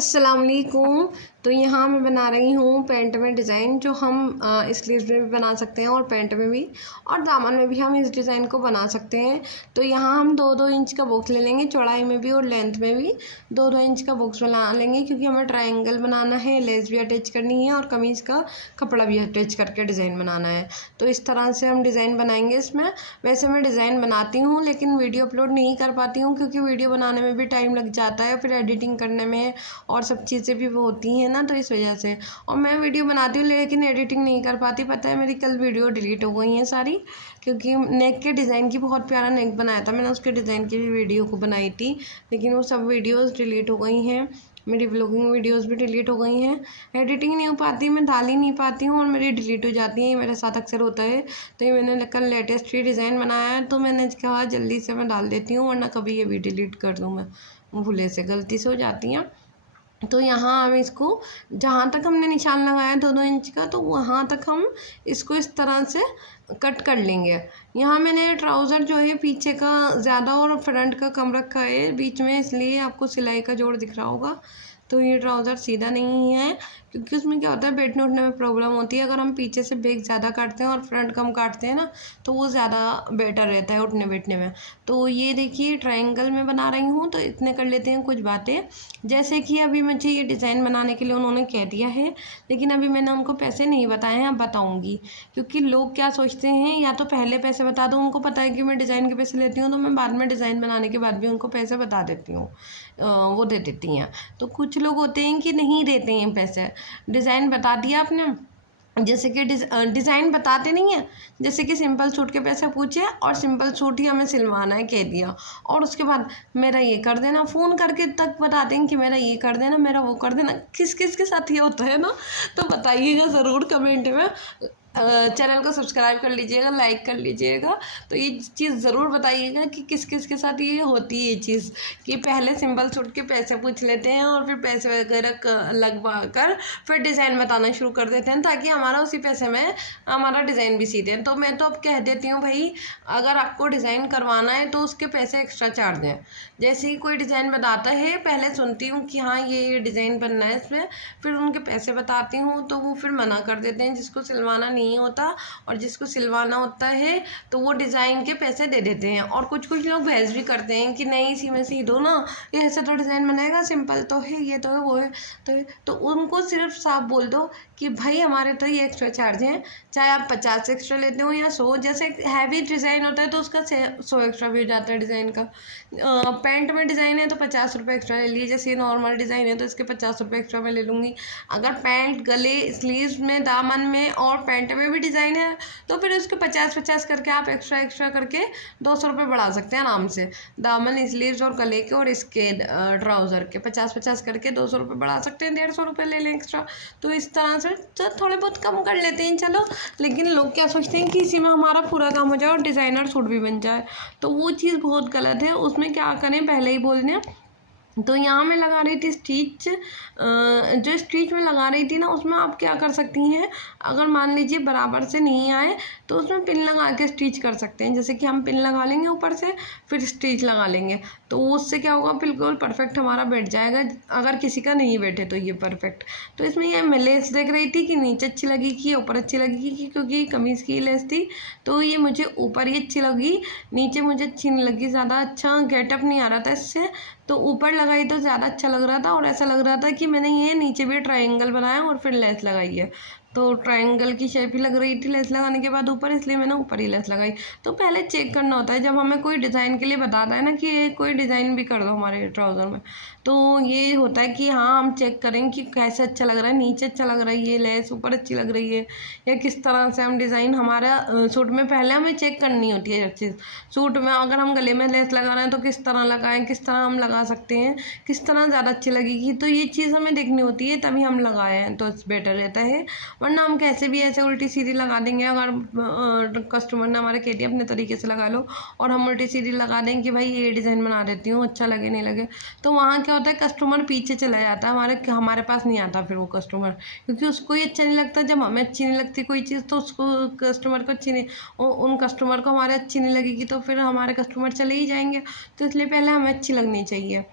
अस्सलाम वालेकुम। तो यहाँ मैं बना रही हूँ पैंट में डिज़ाइन, जो हम स्लीव्स में भी बना सकते हैं और पैंट में भी, और दामन में भी हम इस डिज़ाइन को बना सकते हैं। तो यहाँ हम 2-2 इंच का बॉक्स ले लेंगे, चौड़ाई में भी और लेंथ में भी 2-2 इंच का बॉक्स बना लेंगे, क्योंकि हमें ट्रायंगल बनाना है, लेस भी अटैच करनी है और कमीज़ का कपड़ा भी अटैच करके डिज़ाइन बनाना है। तो इस तरह से हम डिज़ाइन बनाएंगे इसमें। वैसे मैं डिज़ाइन बनाती हूँ, लेकिन वीडियो अपलोड नहीं कर पाती हूँ, क्योंकि वीडियो बनाने में भी टाइम लग जाता है, फिर एडिटिंग करने में और सब चीज़ें भी वो होती हैं ना, तो इस वजह से। और मैं वीडियो बनाती हूँ लेकिन एडिटिंग नहीं कर पाती। पता है, मेरी कल वीडियो डिलीट हो गई हैं सारी, क्योंकि नेक के डिज़ाइन की बहुत प्यारा नेक बनाया था मैंने, उसके डिज़ाइन की भी वीडियो को बनाई थी, लेकिन वो सब वीडियोज़ डिलीट हो गई हैं। मेरी व्लॉगिंग वीडियोज़ भी डिलीट हो गई हैं। एडिटिंग नहीं हो पाती, मैं डाल ही नहीं पाती हूँ और मेरी डिलीट हो जाती हैं। ये मेरे साथ अक्सर होता है। तो ये मैंने कल लेटेस्ट ही डिज़ाइन बनाया है, तो मैंने कहा जल्दी से मैं डाल देती हूँ, वरना कभी ये भी डिलीट कर दूँ मैं, भूले से गलती से हो जाती हैं। तो यहाँ हम इसको, जहाँ तक हमने निशान लगाया 2-2 इंच का, तो वहाँ तक हम इसको इस तरह से कट कर लेंगे। यहाँ मैंने ट्राउज़र जो है पीछे का ज़्यादा और फ्रंट का कम रखा है बीच में, इसलिए आपको सिलाई का जोड़ दिख रहा होगा। तो ये ट्राउज़र सीधा नहीं है, क्योंकि उसमें क्या होता है, बैठने उठने में प्रॉब्लम होती है। अगर हम पीछे से बैक ज़्यादा काटते हैं और फ्रंट कम काटते हैं ना, तो वो ज़्यादा बेटर रहता है उठने बैठने में। तो ये देखिए, ट्रायंगल में बना रही हूँ, तो इतने कर लेते हैं कुछ बातें। जैसे कि अभी मुझे ये डिज़ाइन बनाने के लिए उन्होंने कह दिया है, लेकिन अभी मैंने उनको पैसे नहीं बताए हैं, अब बताऊँगी। क्योंकि लोग क्या सोचते हैं, या तो पहले पैसे बता दो, उनको पता है कि मैं डिज़ाइन के पैसे लेती हूँ, तो मैं बाद में डिज़ाइन बनाने के बाद भी उनको पैसे बता देती हूँ, वो दे देती हैं। तो कुछ लोग होते हैं कि नहीं देते हैं पैसे। डिज़ाइन बता दिया आपने, जैसे कि डिज़ाइन बताते नहीं हैं। जैसे कि सिंपल सूट के पैसे पूछे और सिंपल सूट ही हमें सिलवाना है कह दिया, और उसके बाद मेरा ये कर देना, फ़ोन करके तक बताते हैं कि मेरा ये कर देना, मेरा वो कर देना। किस किस के साथ ये होता है ना, तो बताइएगा ज़रूर कमेंट में। चैनल को सब्सक्राइब कर लीजिएगा, लाइक कर लीजिएगा। तो ये चीज़ ज़रूर बताइएगा कि किस किस के साथ ये होती है ये चीज़, कि पहले सिंपल सूट के पैसे पूछ लेते हैं और फिर पैसे वगैरह लगवा कर फिर डिज़ाइन बताना शुरू कर देते हैं, ताकि हमारा उसी पैसे में हमारा डिज़ाइन भी सी दें। तो मैं तो अब कह देती हूँ भाई, अगर आपको डिज़ाइन करवाना है तो उसके पैसे एक्स्ट्रा चार्ज हैं। जैसे ही कोई डिज़ाइन बताता है, पहले सुनती हूँ कि हाँ ये डिज़ाइन बनना है इसमें, फिर उनके पैसे बताती हूँ, तो वो फिर मना कर देते हैं, जिसको सिलवाना नहीं होता। और जिसको सिलवाना होता है तो वो डिज़ाइन के पैसे दे देते हैं। और कुछ कुछ लोग बहस भी करते हैं कि नहीं, इसी में सी दो ना, ये ऐसे तो डिज़ाइन बनेगा, सिंपल तो है, ये तो है, वो है, तो उनको सिर्फ साफ बोल दो कि भाई हमारे तो ये एक्स्ट्रा चार्ज हैं, चाहे आप 50 एक्स्ट्रा लेते हो या 100। जैसे हैवी डिज़ाइन होता है तो उसका 100 एक्स्ट्रा भी हो जाता है डिज़ाइन का। पैंट में डिज़ाइन है तो 50 रुपये एक्स्ट्रा ले लीजिए। जैसे नॉर्मल डिज़ाइन है तो इसके 50 रुपये एक्स्ट्रा मैं ले लूँगी। अगर पैंट, गले, स्लीव्स में, दामन में और पैंट में भी डिज़ाइन है, तो फिर उसके 50-50 करके आप एक्स्ट्रा एक्स्ट्रा करके 200 रुपये बढ़ा सकते हैं आराम से। दामन, स्लीव्स और गले के और इसके ट्राउज़र के 50-50 करके 200 रुपये बढ़ा सकते हैं, 150 रुपये ले लें एक्स्ट्रा। तो इस तरह से तो थोड़े बहुत कम कर लेते हैं चलो। लेकिन लोग क्या सोचते हैं कि इसी में हमारा पूरा काम हो जाए और डिज़ाइनर सूट भी बन जाए, तो वो चीज़ बहुत गलत है। उसमें क्या करें, पहले ही बोल दें। तो यहाँ मैं लगा रही थी स्टिच, जो स्टिच में लगा रही थी ना, उसमें आप क्या कर सकती हैं, अगर मान लीजिए बराबर से नहीं आए तो उसमें पिन लगा के स्टिच कर सकते हैं। जैसे कि हम पिन लगा लेंगे ऊपर से, फिर स्टिच लगा लेंगे, तो उससे क्या होगा, बिल्कुल परफेक्ट हमारा बैठ जाएगा। अगर किसी का नहीं बैठे तो ये परफेक्ट। तो इसमें ये मैं लेस देख रही थी कि नीचे अच्छी लगी कि ऊपर अच्छी लगी, क्योंकि कमीज़ की लेस थी, तो ये मुझे ऊपर ही अच्छी लगी, नीचे मुझे अच्छी नहीं लगी, ज़्यादा अच्छा गेटअप नहीं आ रहा था इससे। तो ऊपर लगाई तो ज़्यादा अच्छा लग रहा था, और ऐसा लग रहा था कि मैंने ये नीचे भी ट्रायंगल बनाया और फिर लेस लगाई है, तो ट्रायंगल की शेप ही लग रही थी लेस लगाने के बाद ऊपर, इसलिए मैंने ऊपर ही लेस लगाई। तो पहले चेक करना होता है, जब हमें कोई डिज़ाइन के लिए बताता है ना कि ये कोई डिज़ाइन भी कर दो हमारे ट्राउज़र में, तो ये होता है कि हाँ, हम चेक करें कि कैसे अच्छा लग रहा है, नीचे अच्छा लग रहा है ये लेस, ऊपर अच्छी लग रही है, या किस तरह से हम डिज़ाइन हमारा सूट में पहले हमें चेक करनी होती है हर चीज़। सूट में अगर हम गले में लेस लगा रहे हैं तो किस तरह लगाएं, किस तरह हम लगा सकते हैं, किस तरह ज़्यादा अच्छी लगेगी, तो ये चीज़ हमें देखनी होती है, तभी हम लगाएं तो बेटर रहता है। वरना हम कैसे भी ऐसे उल्टी सीधी लगा देंगे। अगर कस्टमर ने हमारे कह दिया अपने तरीके से लगा लो, और हम उल्टी सीधी लगा देंगे कि भाई ये डिज़ाइन बना देती हूँ, अच्छा लगे नहीं लगे, तो वहाँ क्या होता है, कस्टमर पीछे चला जाता है, हमारे पास नहीं आता फिर वो कस्टमर, क्योंकि उसको ही अच्छा नहीं लगता। जब हमें अच्छी नहीं लगती कोई चीज़, तो उसको, कस्टमर को अच्छी नहीं, उन कस्टमर को हमारे अच्छी नहीं लगेगी, तो फिर हमारे कस्टमर चले ही जाएंगे। तो इसलिए पहले हमें अच्छी लगनी चाहिए।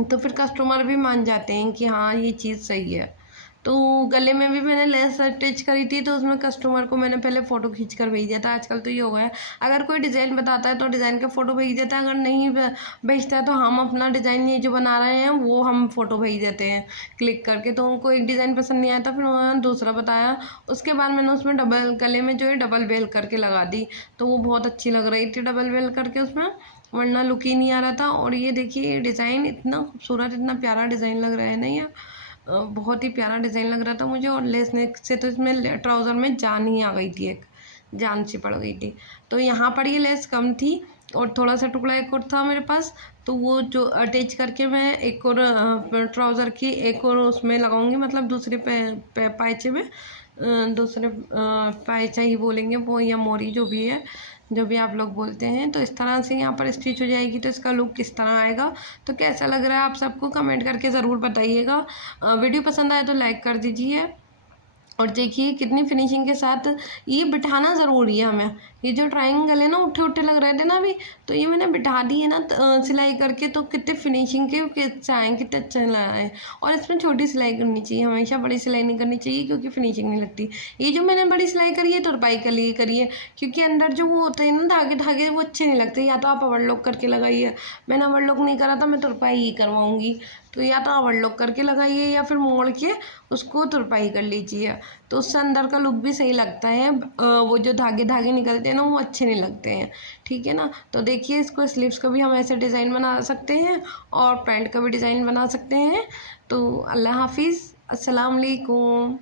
तो फिर कस्टमर भी मान जाते हैं कि हाँ ये चीज़ सही है। तो गले में भी मैंने लेस अटैच करी थी, तो उसमें कस्टमर को मैंने पहले फ़ोटो खींच कर भेज दिया था। आजकल तो ये हो गया है, अगर कोई डिज़ाइन बताता है तो डिज़ाइन का फ़ोटो भेज देता है, अगर नहीं भेजता है तो हम अपना डिज़ाइन ये जो बना रहे हैं वो हम फ़ोटो भेज देते हैं क्लिक करके। तो उनको एक डिज़ाइन पसंद नहीं आया था, फिर उन्होंने दूसरा बताया। उसके बाद मैंने उसमें डबल गले में जो है डबल बेल करके लगा दी, तो वो बहुत अच्छी लग रही थी डबल बेल करके उसमें, वरना लुक ही नहीं आ रहा था। और ये देखिए डिज़ाइन इतना खूबसूरत, इतना प्यारा डिज़ाइन लग रहा है ना ये, बहुत ही प्यारा डिज़ाइन लग रहा था मुझे। और लेस नेक से तो इसमें ट्राउज़र में जान ही आ गई थी, एक जान सी पड़ गई थी। तो यहाँ पर ये लेस कम थी और थोड़ा सा टुकड़ा एक और था मेरे पास, तो वो जो अटैच करके मैं एक और ट्राउज़र की एक और उसमें लगाऊंगी, मतलब दूसरे पायचे में, दूसरे पायचा ही बोलेंगे वो, या मोरी जो भी है, जो भी आप लोग बोलते हैं। तो इस तरह से यहाँ पर स्टिच हो जाएगी। तो इसका लुक किस तरह आएगा, तो कैसा लग रहा है आप सबको कमेंट करके ज़रूर बताइएगा। वीडियो पसंद आए तो लाइक कर दीजिए। और देखिए कितनी फिनिशिंग के साथ ये बिठाना ज़रूरी है हमें। ये जो ट्रायंगल है ना, उठे उठे लग रहे थे ना अभी, तो ये मैंने बिठा दी है ना सिलाई करके, तो कितने फिनिशिंग के कितने आए, कितने अच्छे आए। और इसमें छोटी सिलाई करनी चाहिए, हमेशा बड़ी सिलाई नहीं करनी चाहिए क्योंकि फिनिशिंग नहीं लगती। ये जो मैंने बड़ी सिलाई करी है तुरपाई के लिए करी है, क्योंकि अंदर जो वो होते हैं ना धागे धागे, वो अच्छे नहीं लगते। या तो आप ओवरलॉक करके लगाइए, मैंने ओवरलॉक नहीं करा था, मैं तुरपाई ही करवाऊँगी। तो या तो ओवरलॉक करके लगाइए या फिर मोड़ के उसको तुरपाई कर लीजिए, तो उससे अंदर का लुक भी सही लगता है। वो जो धागे धागे निकलते हैं ना, वो अच्छे नहीं लगते हैं, ठीक है ना। तो देखिए इसको स्लीव्स का भी हम ऐसे डिज़ाइन बना सकते हैं और पैंट का भी डिज़ाइन बना सकते हैं। तो अल्लाह हाफिज़, अस्सलाम वालेकुम।